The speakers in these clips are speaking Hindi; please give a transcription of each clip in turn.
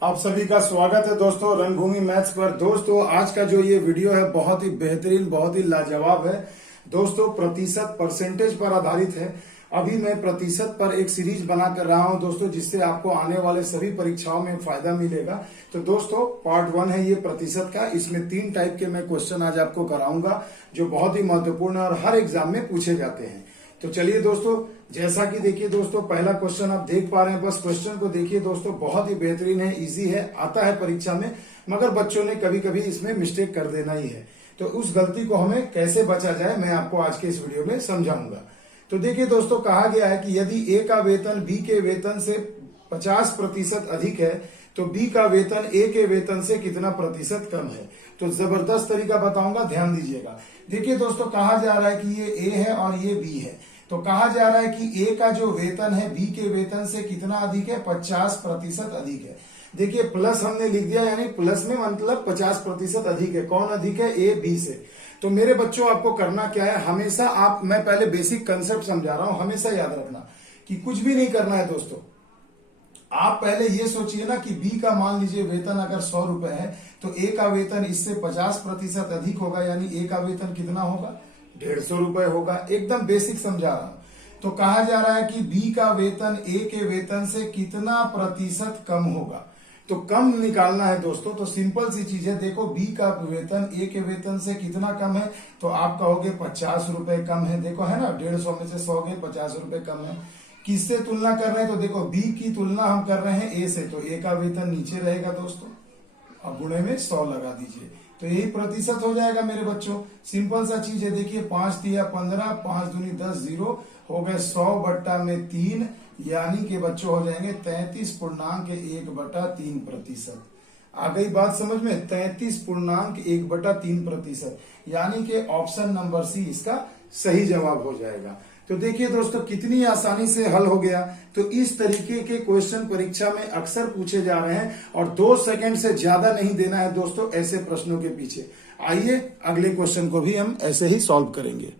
आप सभी का स्वागत है दोस्तों रंगभूमि मैथ्स पर। दोस्तों आज का जो ये वीडियो है बहुत ही बेहतरीन, बहुत ही लाजवाब है दोस्तों। प्रतिशत परसेंटेज पर आधारित है। अभी मैं प्रतिशत पर एक सीरीज बना कर रहा हूं दोस्तों, जिससे आपको आने वाले सभी परीक्षाओं में फायदा मिलेगा। तो दोस्तों पार्ट 1 है ये प्रतिशत का। इसमें 3 टाइप के मैं क्वेश्चन आज आपको कराऊंगा जो बहुत ही महत्वपूर्ण और हर एग्जाम में पूछे जाते हैं। तो चलिए दोस्तों, जैसा कि देखिए दोस्तों, पहला क्वेश्चन आप देख पा रहे हैं। बस क्वेश्चन को देखिए दोस्तों, बहुत ही बेहतरीन है, इजी है, आता है परीक्षा में, मगर बच्चों ने कभी कभी इसमें मिस्टेक कर देना ही है। तो उस गलती को हमें कैसे बचा जाए, मैं आपको आज के इस वीडियो में समझाऊंगा। तो देखिए दोस्तों, कहा गया है कि यदि ए का वेतन बी के वेतन से 50% अधिक है तो बी का वेतन ए के वेतन से कितना प्रतिशत कम है। तो जबरदस्त तरीका बताऊंगा, ध्यान दीजिएगा। देखिए दोस्तों, कहा जा रहा है कि ये ए है और ये बी है। तो कहा जा रहा है कि ए का जो वेतन है बी के वेतन से कितना अधिक है, 50% अधिक है। देखिए प्लस हमने लिख दिया, यानी प्लस में मतलब 50% अधिक है। कौन अधिक है? ए बी से। तो मेरे बच्चों आपको करना क्या है, हमेशा आप, मैं पहले बेसिक कंसेप्ट समझा रहा हूं, हमेशा याद रखना कि कुछ भी नहीं करना है दोस्तों। आप पहले ये सोचिए ना कि बी का मान लीजिए वेतन अगर 100 रुपए है तो ए का वेतन इससे 50% अधिक होगा, यानी ए का वेतन कितना होगा? 150 रुपए होगा। एकदम बेसिक समझा रहा हूं। तो कहा जा रहा है कि बी का वेतन ए के वेतन से कितना प्रतिशत कम होगा। तो कम निकालना है दोस्तों। तो सिंपल सी चीज है, देखो बी का वेतन ए के वेतन से कितना कम है, तो आप कहोगे 50 रुपए कम है। देखो है ना, 150 में से 100 गए, 50 रुपए कम है। किससे तुलना कर रहे हैं? तो देखो बी की तुलना हम कर रहे हैं ए से, तो ए का वेतन नीचे रहेगा दोस्तों, अब गुणे में 100 लगा दीजिए, तो यही प्रतिशत हो जाएगा मेरे बच्चों। सिंपल सा चीज है। देखिए 5 दिया 15, 5 दूनी 10, 0 हो गए 100/3, यानी कि बच्चों हो जाएंगे 33.1/3%। आ गई बात समझ में? 33.1/3%, यानी कि ऑप्शन नंबर सी इसका सही जवाब हो जाएगा। तो देखिए दोस्तों, कितनी आसानी से हल हो गया। तो इस तरीके के क्वेश्चन परीक्षा में अक्सर पूछे जा रहे हैं और 2 सेकंड से ज्यादा नहीं देना है दोस्तों ऐसे प्रश्नों के पीछे। आइए अगले क्वेश्चन को भी हम ऐसे ही सॉल्व करेंगे।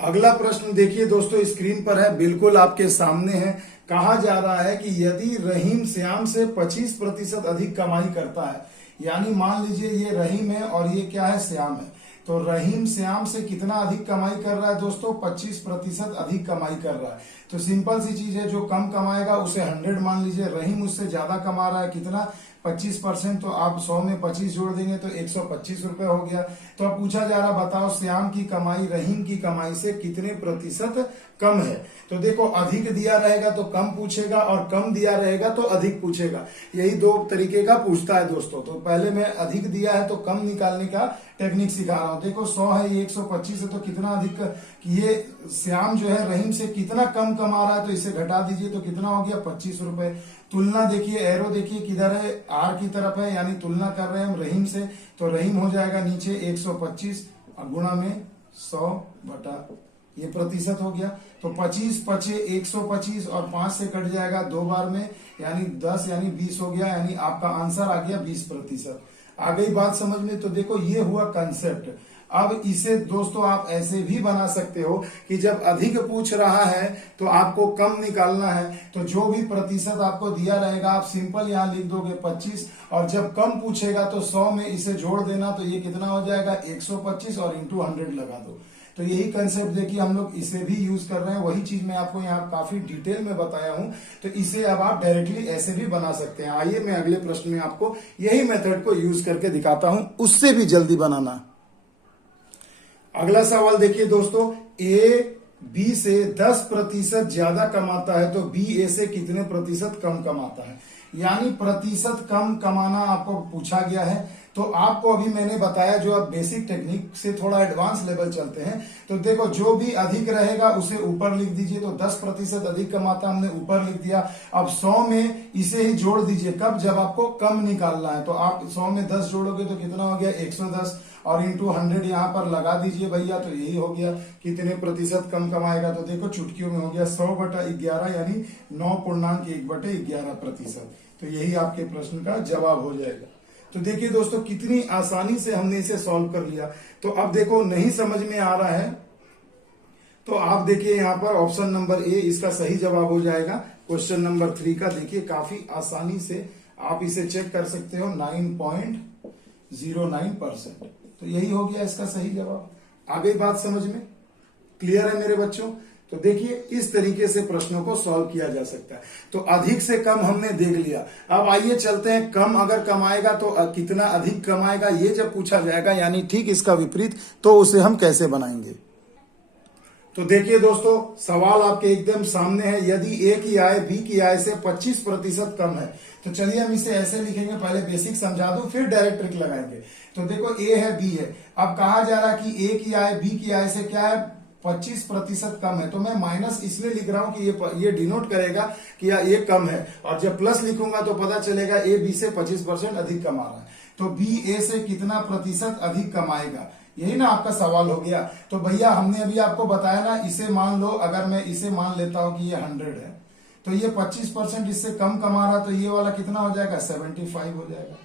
अगला प्रश्न देखिए दोस्तों, स्क्रीन पर है, बिल्कुल आपके सामने है। कहा जा रहा है कि यदि रहीम श्याम से 25% अधिक कमाई करता है, यानी मान लीजिए ये रहीम है और ये क्या है? श्याम है। तो रहीम श्याम से कितना अधिक कमाई कर रहा है दोस्तों? 25% अधिक कमाई कर रहा है। तो सिंपल सी चीज है, जो कम कमाएगा उसे 100 मान लीजिए। रहीम उससे ज्यादा कमा रहा है, कितना? 25%। तो आप 100 में 25 जोड़ देंगे तो 125 रुपए हो गया। तो अब पूछा जा रहा, बताओ श्याम की कमाई रहीम की कमाई से कितने प्रतिशत कम है। तो देखो अधिक दिया रहेगा तो कम पूछेगा और कम दिया रहेगा तो अधिक पूछेगा। यही 2 तरीके का पूछता है दोस्तों। तो पहले मैं अधिक दिया है तो कम निकालने का टेक्निक सिखा रहा हूं। देखो 100 है, ये 125 है, तो कितना अधिक? ये श्याम जो है रहीम से कितना कम कमा रहा है, तो इसे घटा दीजिए तो कितना हो गया? 25 रुपए। तुलना देखिए, एरो देखिए किधर है? आर की तरफ है, यानी तुलना कर रहे हैं हम रहीम से। तो रहीम हो जाएगा नीचे 125 और गुणा में 100 ये प्रतिशत हो गया। तो 25 पचे 125 और 5 से कट जाएगा 2 बार में, यानी 10 यानी 20 हो गया, यानी आपका आंसर आ गया 20%। आ गई बात समझ में? तो देखो ये हुआ कंसेप्ट। अब इसे दोस्तों आप ऐसे भी बना सकते हो कि जब अधिक पूछ रहा है तो आपको कम निकालना है, तो जो भी प्रतिशत आपको दिया रहेगा आप सिंपल यहां लिख दोगे 25, और जब कम पूछेगा तो 100 में इसे जोड़ देना, तो ये कितना हो जाएगा? 125 और इंटू 100 लगा दो। तो यही कंसेप्ट देखिए हम लोग इसे भी यूज कर रहे हैं। वही चीज मैं आपको यहाँ काफी डिटेल में बताया हूं। तो इसे अब आप डायरेक्टली ऐसे भी बना सकते हैं। आइए मैं अगले प्रश्न में आपको यही मेथड को यूज करके दिखाता हूं, उससे भी जल्दी बनाना। अगला सवाल देखिए दोस्तों, ए बी से 10% ज्यादा कमाता है तो बी ए से कितने प्रतिशत कम कमाता है। यानी प्रतिशत कम कमाना आपको पूछा गया है। तो आपको अभी मैंने बताया, जो अब बेसिक टेक्निक से थोड़ा एडवांस लेवल चलते हैं। तो देखो जो भी अधिक रहेगा उसे ऊपर लिख दीजिए। तो 10% अधिक कमाता हमने ऊपर लिख दिया। अब 100 में इसे ही जोड़ दीजिए। कब? जब आपको कम निकालना है। तो आप 100 में 10 जोड़ोगे तो कितना हो गया? 110 और इंटू 100 यहाँ पर लगा दीजिए भैया, तो यही हो गया कितने प्रतिशत कम कमाएगा। तो देखो चुटकियों में हो गया 100/11, यानी 9.1/11%। तो यही आपके प्रश्न का जवाब हो जाएगा। तो देखिए दोस्तों, कितनी आसानी से हमने इसे सॉल्व कर लिया। तो अब देखो नहीं समझ में आ रहा है तो आप देखिए यहाँ पर ऑप्शन नंबर ए इसका सही जवाब हो जाएगा क्वेश्चन नंबर 3 का। देखिए काफी आसानी से आप इसे चेक कर सकते हो, 9.09%। तो यही हो गया इसका सही जवाब। आ गई बात समझ में? क्लियर है मेरे बच्चों? तो देखिए इस तरीके से प्रश्नों को सॉल्व किया जा सकता है। तो अधिक से कम हमने देख लिया। अब आइए चलते हैं, कम अगर कमाएगा तो कितना अधिक कमाएगा, ये जब पूछा जाएगा यानी ठीक इसका विपरीत, तो उसे हम कैसे बनाएंगे। तो देखिए दोस्तों, सवाल आपके एकदम सामने है। यदि ए की आय बी की आय से 25% कम है, तो चलिए हम इसे ऐसे लिखेंगे, पहले बेसिक समझा दूं फिर डायरेक्ट ट्रिक लगाएंगे। तो देखो ए है बी है, अब कहा जा रहा है कि ए की आय बी की आय से क्या है, 25% कम है। तो मैं माइनस इसलिए लिख रहा हूं कि ये डिनोट करेगा कि ये कम है, और जब प्लस लिखूंगा तो पता चलेगा ए बी से 25% अधिक कमा रहा है। तो बी ए से कितना प्रतिशत अधिक कमाएगा, यही ना आपका सवाल हो गया। तो भैया हमने अभी आपको बताया ना, इसे मान लो, अगर मैं इसे मान लेता हूं कि ये 100 है, तो ये 25% इससे कम कमा रहा, तो ये वाला कितना हो जाएगा, 75 हो जाएगा।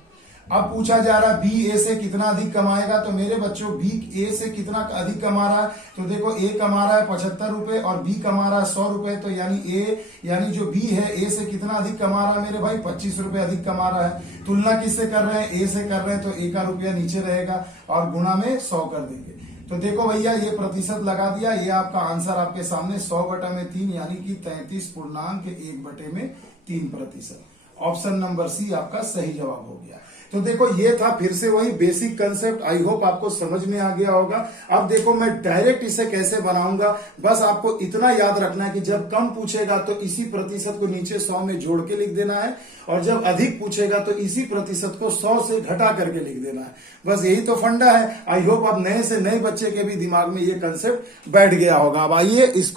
अब पूछा जा रहा है बी ए से कितना अधिक कमाएगा। तो मेरे बच्चों बी ए से कितना अधिक कमा रहा है, तो देखो ए कमा रहा है 75 रुपए और बी कमा रहा है 100 रुपए। तो यानी जो बी है ए से कितना अधिक कमा रहा है मेरे भाई, 25 रुपए अधिक कमा रहा है। तुलना किससे कर रहे हैं, ए से कर रहे हैं, तो ए का रुपया नीचे रहेगा और गुणा में 100 कर देंगे। तो देखो भैया ये प्रतिशत लगा दिया, ये आपका आंसर आपके सामने 100/3 यानी कि 33.1/3%। ऑप्शन नंबर सी आपका सही जवाब हो गया। तो देखो ये था फिर से वही बेसिक कंसेप्ट, आई होप आपको समझ में आ गया होगा। अब देखो मैं डायरेक्ट इसे कैसे बनाऊंगा, बस आपको इतना याद रखना है कि जब कम पूछेगा तो इसी प्रतिशत को नीचे 100 में जोड़ के लिख देना है, और जब अधिक पूछेगा तो इसी प्रतिशत को 100 से घटा करके लिख देना है। बस यही तो फंडा है। आई होप अब नए से नए बच्चे के भी दिमाग में ये कंसेप्ट बैठ गया होगा। अब आइए इस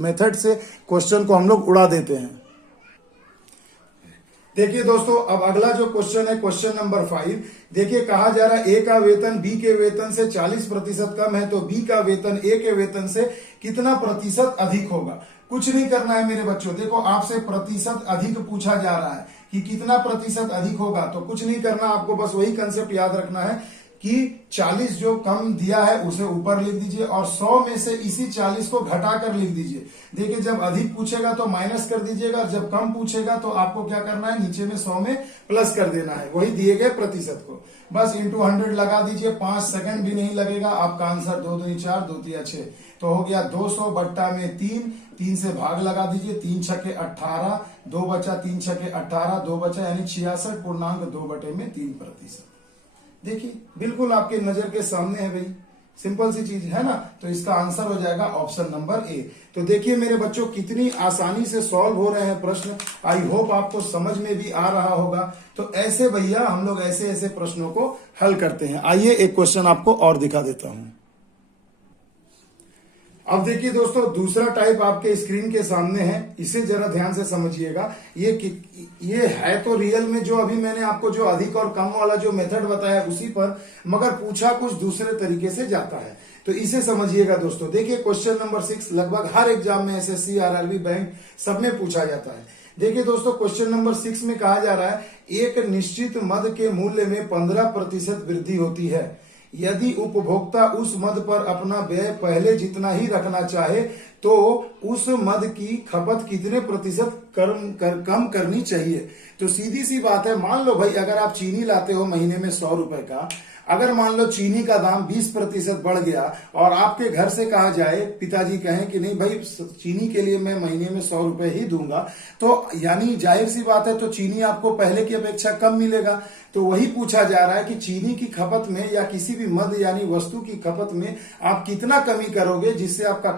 मेथड से क्वेश्चन को हम लोग उड़ा देते हैं। देखिए दोस्तों, अब अगला जो क्वेश्चन है क्वेश्चन नंबर 5। देखिए कहा जा रहा है ए का वेतन बी के वेतन से 40% कम है, तो बी का वेतन ए के वेतन से कितना प्रतिशत अधिक होगा। कुछ नहीं करना है मेरे बच्चों, देखो आपसे प्रतिशत अधिक पूछा जा रहा है कि कितना प्रतिशत अधिक होगा, तो कुछ नहीं करना, आपको बस वही कंसेप्ट याद रखना है कि 40 जो कम दिया है उसे ऊपर लिख दीजिए और 100 में से इसी 40 को घटा कर लिख दीजिए। देखिए जब अधिक पूछेगा तो माइनस कर दीजिएगा, और जब कम पूछेगा तो आपको क्या करना है, नीचे में 100 में प्लस कर देना है, वही दिए गए प्रतिशत को। बस इंटू 100 लगा दीजिए, 5 सेकंड भी नहीं लगेगा। आपका आंसर 2 दूनी 4, 2 तिया 6, तो हो गया 200/3। 3 से भाग लगा दीजिए, 3 छके 18, 2 बचा, 3 छके 18, 2 बचा, यानी 66.2/3%। देखिए बिल्कुल आपके नजर के सामने है भाई, सिंपल सी चीज है ना। तो इसका आंसर हो जाएगा ऑप्शन नंबर ए। तो देखिए मेरे बच्चों कितनी आसानी से सॉल्व हो रहे हैं प्रश्न, आई होप आपको समझ में भी आ रहा होगा। तो ऐसे भैया हम लोग ऐसे ऐसे प्रश्नों को हल करते हैं। आइए एक क्वेश्चन आपको और दिखा देता हूं। अब देखिए दोस्तों, दूसरा टाइप आपके स्क्रीन के सामने है, इसे जरा ध्यान से समझिएगा। ये है तो रियल में जो अभी मैंने आपको जो अधिक और कम वाला जो मेथड बताया उसी पर, मगर पूछा कुछ दूसरे तरीके से जाता है। तो इसे समझिएगा दोस्तों। देखिए क्वेश्चन नंबर 6 लगभग हर एग्जाम में एसएससी, आरआरबी, बैंक सब में पूछा जाता है। देखिए दोस्तों क्वेश्चन नंबर 6 में कहा जा रहा है एक निश्चित मद के मूल्य में 15% वृद्धि होती है। यदि उपभोक्ता उस मद पर अपना व्यय पहले जितना ही रखना चाहे तो उस मद की खपत कितने प्रतिशत कम करनी चाहिए। तो सीधी सी बात है, मान लो भाई अगर आप चीनी लाते हो महीने में 100 रुपए का, अगर मान लो चीनी का दाम 20% बढ़ गया और आपके घर से कहा जाए, पिताजी कहें कि नहीं भाई चीनी के लिए मैं महीने में 100 रुपए ही दूंगा, तो यानी जाहिर सी बात है तो चीनी आपको पहले की अपेक्षा कम मिलेगा। तो वही पूछा जा रहा है कि चीनी की खपत में या किसी भी मद यानी वस्तु की खपत में आप कितना कमी करोगे जिससे आपका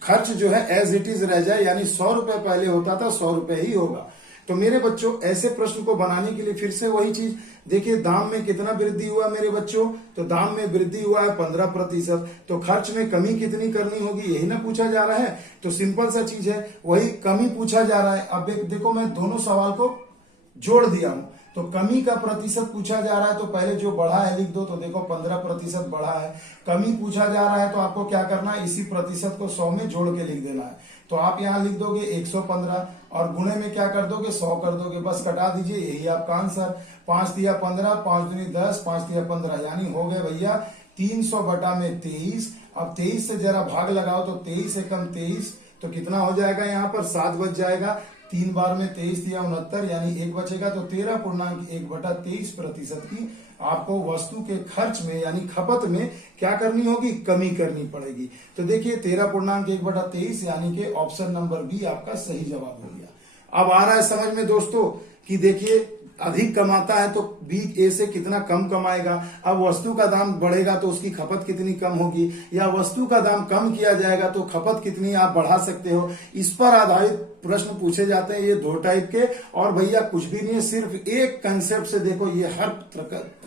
खर्च जो है एज इट इज रह जाए, यानी 100 रुपए पहले होता था 100 रुपए ही होगा। तो मेरे बच्चों ऐसे प्रश्न को बनाने के लिए फिर से वही चीज, देखिए दाम में कितना वृद्धि हुआ मेरे बच्चों, तो दाम में वृद्धि हुआ है 15%, तो खर्च में कमी कितनी करनी होगी यही ना पूछा जा रहा है। तो सिंपल सा चीज है, वही कमी पूछा जा रहा है। अब देखो मैं दोनों सवाल को जोड़ दिया हूं, तो कमी का प्रतिशत पूछा जा रहा है तो पहले जो बढ़ा है लिख दो। तो देखो 15% बढ़ा है, कमी पूछा जा रहा है तो आपको क्या करना है, इसी प्रतिशत को 100 में जोड़ के लिख देना है। तो आप यहां लिख दोगे 115 और गुणे में क्या कर दोगे 100 कर दोगे, बस कटा दीजिए, यही आपका आंसर। 5 तिया 15, 5 दूनी 10, 5 तिया 15, यानी हो गए भैया 300/23। अब 23 से जरा भाग लगाओ तो 23 एकम 23, तो कितना हो जाएगा, यहाँ पर 7 बच जाएगा। 3 बार में 23 या 69 यानी 1 बचेगा। तो 13.1/23% की आपको वस्तु के खर्च में यानी खपत में क्या करनी होगी, कमी करनी पड़ेगी। तो देखिए 13.1/23 यानी कि ऑप्शन नंबर बी आपका सही जवाब हो गया। अब आ रहा है समझ में दोस्तों कि देखिए अधिक कमाता है तो बी ए से कितना कम कमाएगा। अब वस्तु का दाम बढ़ेगा तो उसकी खपत कितनी कम होगी, या वस्तु का दाम कम किया जाएगा तो खपत कितनी आप बढ़ा सकते हो। इस पर आधारित प्रश्न पूछे जाते हैं, ये 2 टाइप के। और भैया कुछ भी नहीं है, सिर्फ एक कंसेप्ट से देखो ये हर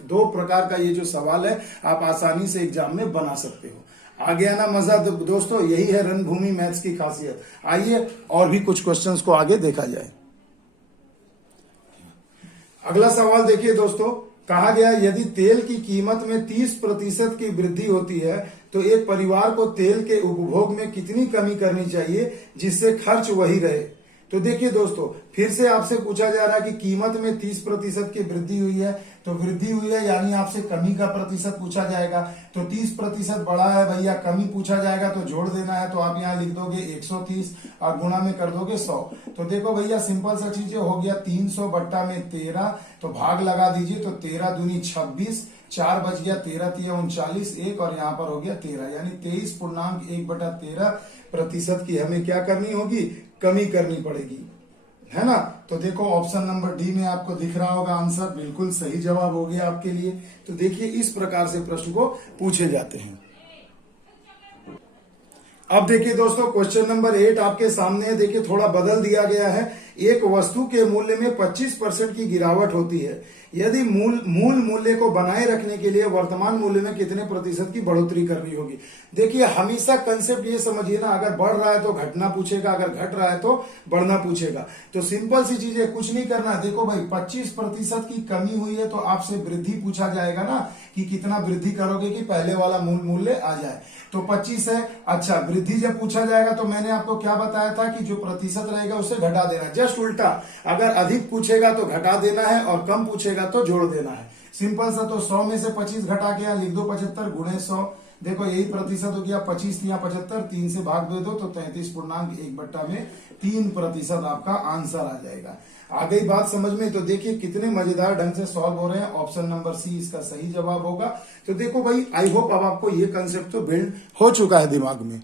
2 प्रकार का ये जो सवाल है आप आसानी से एग्जाम में बना सकते हो। आ गया ना मजा दोस्तों, यही है रणभूमि मैथ्स की खासियत। आइए और भी कुछ क्वेश्चंस को आगे देखा जाए। अगला सवाल देखिए दोस्तों, कहा गया यदि तेल की कीमत में 30% की वृद्धि होती है तो एक परिवार को तेल के उपभोग में कितनी कमी करनी चाहिए जिससे खर्च वही रहे। तो देखिए दोस्तों, फिर से आपसे पूछा जा रहा है कि कीमत में 30% की वृद्धि हुई है, तो वृद्धि हुई है यानी आपसे कमी का प्रतिशत पूछा जाएगा। तो 30% बढ़ा है भैया, कमी पूछा जाएगा तो जोड़ देना है। तो आप यहाँ लिख दोगे 130 और गुणा में कर दोगे 100। तो देखो भैया सिंपल सा चीज हो गया 300/13, तो भाग लगा दीजिए। तो 13 दूनी 26, 4 बच गया, 13 तिया 39, 1 और यहाँ पर हो गया 13, यानी 23.1/13% की हमें क्या करनी होगी, कमी करनी पड़ेगी, है ना। तो देखो ऑप्शन नंबर डी में आपको दिख रहा होगा आंसर, बिल्कुल सही जवाब हो गया आपके लिए। तो देखिए इस प्रकार से प्रश्न को पूछे जाते हैं। अब देखिए दोस्तों क्वेश्चन नंबर 8 आपके सामने है। देखिए थोड़ा बदल दिया गया है। एक वस्तु के मूल्य में 25% की गिरावट होती है, यदि मूल मूल्य को बनाए रखने के लिए वर्तमान मूल्य में कितने प्रतिशत की बढ़ोतरी करनी होगी। देखिए हमेशा कंसेप्ट ये समझिए ना, अगर बढ़ रहा है तो घटना पूछेगा, अगर घट रहा है तो बढ़ना पूछेगा। तो सिंपल सी चीज है, कुछ नहीं करना। देखो भाई 25% की कमी हुई है तो आपसे वृद्धि पूछा जाएगा ना, कि कितना वृद्धि करोगे कि पहले वाला मूल मूल्य आ जाए। तो 25 है। अच्छा वृद्धि जब पूछा जाएगा तो मैंने आपको क्या बताया था कि जो प्रतिशत रहेगा उसे घटा देना। जस्ट उल्टा, अगर अधिक पूछेगा तो घटा देना है और कम पूछेगा तो जोड़ देना है। सिंपल सा। तो 100 में से 25 घटा के यहाँ लिख दो 75 गुणे 100। देखो यही प्रतिशत हो गया, 25 या 75, 3 से भाग दे दो तो 33.1/3% आपका आंसर आ जाएगा। आ गई बात समझ में। तो देखिए कितने मजेदार ढंग से सॉल्व हो रहे हैं। ऑप्शन नंबर सी इसका सही जवाब होगा। तो देखो भाई आई होप अब आपको ये कंसेप्ट तो बिल्ड हो चुका है दिमाग में।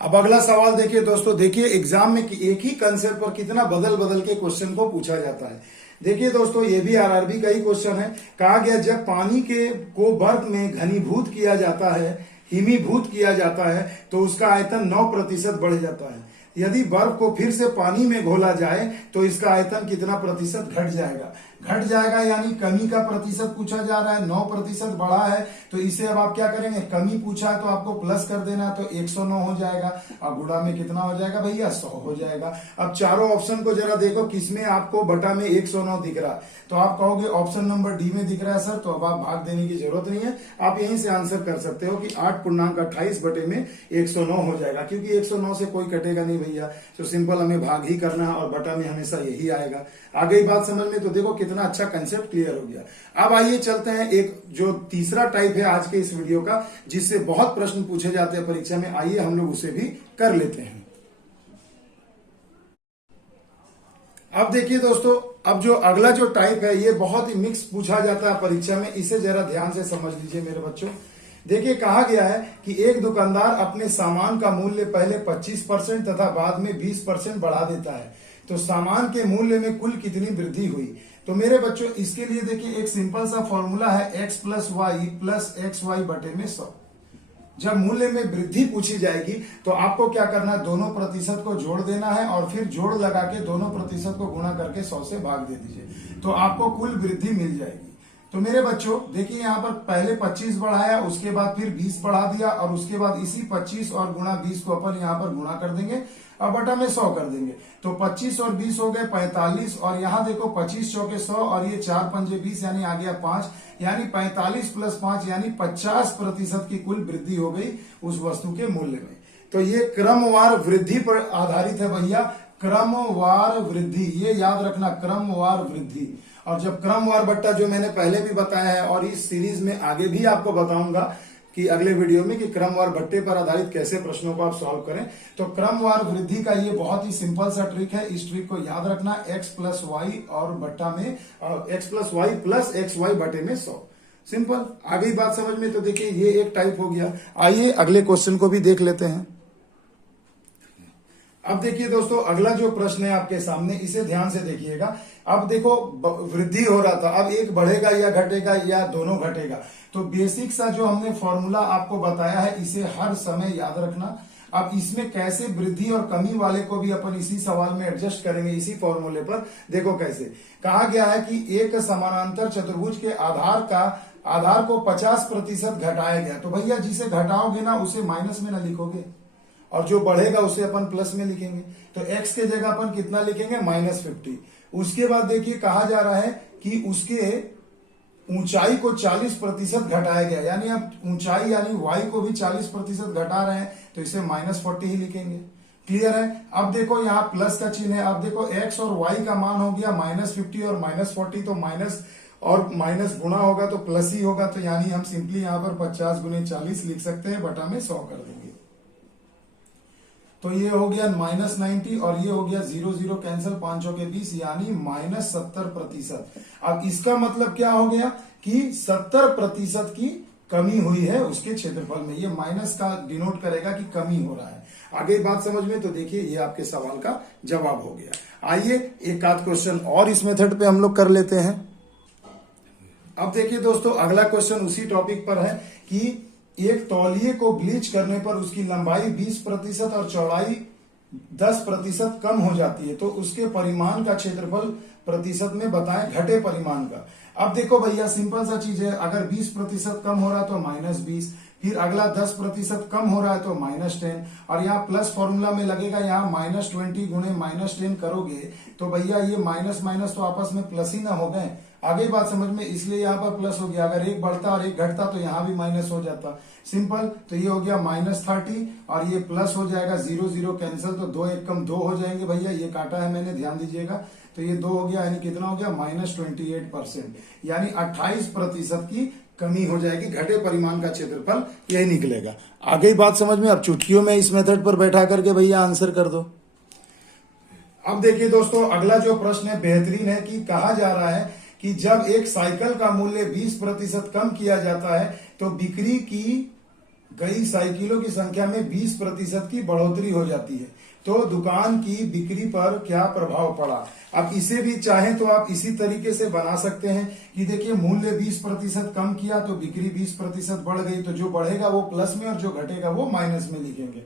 अब अगला सवाल देखिए दोस्तों, देखिए एग्जाम में एक ही कंसेप्ट पर कितना बदल बदल के क्वेश्चन को पूछा जाता है। देखिए दोस्तों ये भी आरआरबी का ही क्वेश्चन है। कहा गया जब पानी को बर्फ में घनीभूत किया जाता है, हिमीभूत किया जाता है तो उसका आयतन 9% बढ़ जाता है। यदि बर्फ को फिर से पानी में घोला जाए तो इसका आयतन कितना प्रतिशत घट जाएगा। घट जाएगा यानी कमी का प्रतिशत पूछा जा रहा है, 9% बढ़ा है। तो इसे अब आप क्या करेंगे, कमी पूछा है तो आपको प्लस कर देना, तो 109 हो जाएगा। अब गुणा में कितना हो जाएगा भैया, 100 हो जाएगा। अब चारों ऑप्शन को जरा देखो, किसमें आपको बटा में 109 दिख रहा है। तो आप कहोगे ऑप्शन नंबर डी में दिख रहा है सर, तो अब आप भाग देने की जरूरत नहीं है, आप यहीं से आंसर कर सकते हो कि 8.28 बटे में 109 हो जाएगा, क्योंकि 109 से कोई कटेगा नहीं भैया। तो सिंपल हमें भाग ही करना है और बटा में हमेशा यही आएगा। आ गई बात समझ में। तो देखो कितना अच्छा कंसेप्ट क्लियर हो गया। अब आइए चलते हैं एक जो तीसरा टाइप है आज के इस वीडियो का, जिससे बहुत प्रश्न पूछे जाते हैं परीक्षा में। आइए हम लोग उसे भी कर लेते हैं। अब देखिए दोस्तों, अब जो अगला जो टाइप है ये बहुत ही मिक्स पूछा जाता है परीक्षा में। इसे जरा ध्यान से समझ लीजिए मेरे बच्चों। देखिए कहा गया है कि एक दुकानदार अपने सामान का मूल्य पहले 25% तथा बाद में 20% बढ़ा देता है, तो सामान के मूल्य में कुल कितनी वृद्धि हुई। तो मेरे बच्चों इसके लिए देखिए एक सिंपल सा फॉर्मूला है, x + y + xy बटे में 100। जब मूल्य में वृद्धि पूछी जाएगी तो आपको क्या करना है, दोनों प्रतिशत को जोड़ देना है और फिर जोड़ लगा के दोनों प्रतिशत को गुणा करके 100 से भाग दे दीजिए, तो आपको कुल वृद्धि मिल जाएगी। तो मेरे बच्चों देखिए यहाँ पर पहले 25 बढ़ाया, उसके बाद फिर 20 बढ़ा दिया और उसके बाद इसी 25 और गुणा 20 को अपन यहाँ पर गुणा कर देंगे और बटा में 100 कर देंगे। तो 25 और 20 हो गए 45 और यहाँ देखो 25 चौके 100 और ये 4 पंजे 20 यानी आ गया 5, यानी 45 + 5 यानी 50% की कुल वृद्धि हो गई उस वस्तु के मूल्य में। तो ये क्रमवार वृद्धि पर आधारित है भैया, क्रमवार वृद्धि, ये याद रखना, क्रमवार वृद्धि। और जब क्रमवार बट्टा जो मैंने पहले भी बताया है और इस सीरीज में आगे भी आपको बताऊंगा कि अगले वीडियो में कि क्रमवार भट्टे पर आधारित कैसे प्रश्नों को आप सॉल्व करें। तो क्रमवार वृद्धि का ये बहुत ही सिंपल सा ट्रिक है। इस ट्रिक को याद रखना, x प्लस वाई और भट्टा में x plus y plus x y बटे में 100। सिंपल, आ गई बात समझ में। तो देखिए ये एक टाइप हो गया। आइए अगले क्वेश्चन को भी देख लेते हैं। अब देखिए दोस्तों, अगला जो प्रश्न है आपके सामने, इसे ध्यान से देखिएगा। अब देखो वृद्धि हो रहा था, अब एक बढ़ेगा या घटेगा या दोनों घटेगा। तो बेसिक सा जो हमने फॉर्मूला आपको बताया है, इसे हर समय याद रखना। अब इसमें कैसे वृद्धि और कमी वाले को भी अपन इसी सवाल में एडजस्ट करेंगे, इसी फॉर्मूले पर। देखो कैसे कहा गया है कि एक समानांतर चतुर्भुज के आधार को 50% घटाया गया। तो भैया जिसे घटाओगे ना उसे माइनस में ना लिखोगे, और जो बढ़ेगा उसे अपन प्लस में लिखेंगे। तो x के जगह अपन कितना लिखेंगे, -50। उसके बाद देखिए कहा जा रहा है कि उसके ऊंचाई को 40% घटाया गया, यानी अब ऊंचाई यानी y को भी 40% घटा रहे हैं, तो इसे -40 ही लिखेंगे। क्लियर है। अब देखो यहाँ प्लस का चिन्ह है। अब देखो x और y का मान हो गया -50 और -40, तो माइनस और माइनस गुणा होगा तो प्लस ही होगा। तो यानी हम सिंपली यहाँ पर 50 गुने 40 लिख सकते हैं, बटा में 100 कर देंगे। तो ये हो गया -90 और ये हो गया 0 0 कैंसिल, 5 के 20 यानी -70%। अब इसका मतलब क्या हो गया कि 70% की कमी हुई है उसके क्षेत्रफल में। ये माइनस का डिनोट करेगा कि कमी हो रहा है। आगे बात समझ में। तो देखिए ये आपके सवाल का जवाब हो गया। आइए एक आध क्वेश्चन और इस मेथड पे हम लोग कर लेते हैं। अब देखिए दोस्तों, अगला क्वेश्चन उसी टॉपिक पर है कि एक तौलिए को ब्लीच करने पर उसकी लंबाई 20% और चौड़ाई 10% कम हो जाती है, तो उसके परिमाण का क्षेत्रफल प्रतिशत में बताएं घटे परिमाण का। अब देखो भैया सिंपल सा चीज है, अगर 20% कम हो रहा है तो -20, फिर अगला 10% कम हो रहा है तो -10, और यहाँ प्लस फॉर्मूला में लगेगा, यहाँ -20 गुणे -10 करोगे तो भैया ये माइनस माइनस तो आपस में प्लस ही ना हो गए। आगे बात समझ में, इसलिए यहाँ पर प्लस हो गया। अगर एक बढ़ता और एक घटता तो यहाँ भी माइनस हो जाता। सिंपल, तो ये हो गया -30 और ये प्लस हो जाएगा, 0 0 कैंसिल, तो 2 1 कम 2 हो जाएंगे भैया। ये काटा है मैंने, ध्यान दीजिएगा। तो ये 2 हो गया, यानी कितना हो गया, -28%, यानी 28% की कमी हो जाएगी। घटे परिमाण का क्षेत्रफल यही निकलेगा। आगे बात समझ में। अब चुटकियों में इस मेथड पर बैठा करके भैया आंसर कर दो। अब देखिए दोस्तों, अगला जो प्रश्न है बेहतरीन है कि कहा जा रहा है कि जब एक साइकिल का मूल्य 20% कम किया जाता है तो बिक्री की गई साइकिलों की संख्या में 20% की बढ़ोतरी हो जाती है, तो दुकान की बिक्री पर क्या प्रभाव पड़ा। अब इसे भी चाहें तो आप इसी तरीके से बना सकते हैं कि देखिए मूल्य 20% कम किया तो बिक्री 20% बढ़ गई, तो जो बढ़ेगा वो प्लस में और जो घटेगा वो माइनस में लिखेंगे।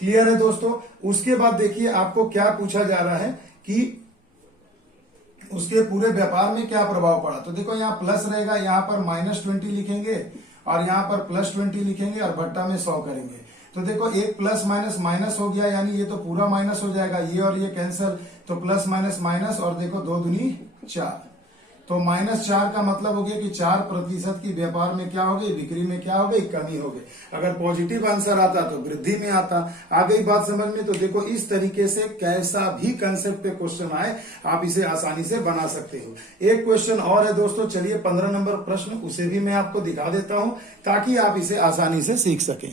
क्लियर है दोस्तों। उसके बाद देखिए आपको क्या पूछा जा रहा है कि उसके पूरे व्यापार में क्या प्रभाव पड़ा। तो देखो यहाँ प्लस रहेगा, यहाँ पर -20 लिखेंगे और यहाँ पर +20 लिखेंगे और बट्टा में 100 करेंगे। तो देखो एक प्लस माइनस माइनस हो गया, यानी ये तो पूरा माइनस हो जाएगा, ये और ये कैंसिल, तो प्लस माइनस माइनस, और देखो 2 दूनी 4, तो -4 का मतलब हो गया कि 4% की व्यापार में क्या हो गई, बिक्री में क्या हो गई, कमी हो गई। अगर पॉजिटिव आंसर आता तो वृद्धि में आता। आ गई बात समझ में। तो देखो इस तरीके से कैसा भी कंसेप्ट पे क्वेश्चन आए आप इसे आसानी से बना सकते हो। एक क्वेश्चन और है दोस्तों, चलिए 15 नंबर प्रश्न, उसे भी मैं आपको दिखा देता हूं ताकि आप इसे आसानी से सीख सकें।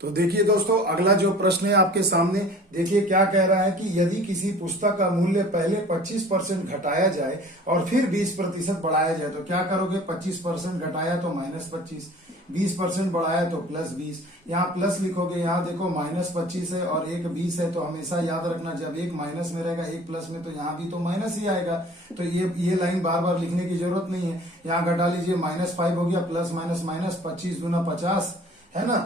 तो देखिए दोस्तों, अगला जो प्रश्न है आपके सामने, देखिए क्या कह रहा है कि यदि किसी पुस्तक का मूल्य पहले 25% घटाया जाए और फिर 20% बढ़ाया जाए तो क्या करोगे। 25% घटाया तो -25, 20% बढ़ाया तो +20। यहाँ प्लस लिखोगे, यहाँ देखो -25 है और एक 20 है, तो हमेशा याद रखना जब एक माइनस में रहेगा एक प्लस में तो यहाँ भी तो माइनस ही आएगा। तो ये लाइन बार बार लिखने की जरूरत नहीं है। यहाँ घटा लीजिए, -5 हो गया, प्लस माइनस माइनस, 25 दूना 50 है ना,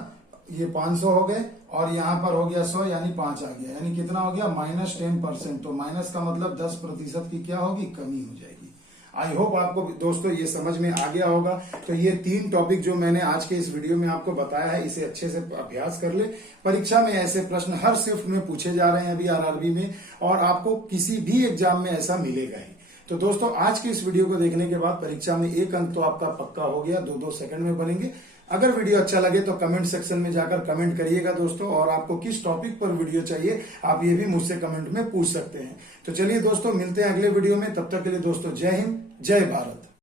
ये 500 हो गए और यहाँ पर हो गया 100, यानी 5 आ गया, यानी कितना हो गया, -10%। तो माइनस का मतलब 10% की क्या होगी, कमी हो जाएगी। आई होप आपको दोस्तों ये समझ में आ गया होगा। तो ये 3 टॉपिक जो मैंने आज के इस वीडियो में आपको बताया है, इसे अच्छे से अभ्यास कर ले। परीक्षा में ऐसे प्रश्न हर शिफ्ट में पूछे जा रहे हैं अभी आरआरबी में, और आपको किसी भी एग्जाम में ऐसा मिलेगा ही। तो दोस्तों आज की इस वीडियो को देखने के बाद परीक्षा में 1 अंक तो आपका पक्का हो गया, 2-2 सेकंड में बनेंगे। अगर वीडियो अच्छा लगे तो कमेंट सेक्शन में जाकर कमेंट करिएगा दोस्तों, और आपको किस टॉपिक पर वीडियो चाहिए आप ये भी मुझसे कमेंट में पूछ सकते हैं। तो चलिए दोस्तों, मिलते हैं अगले वीडियो में, तब तक के लिए दोस्तों जय हिंद, जय भारत।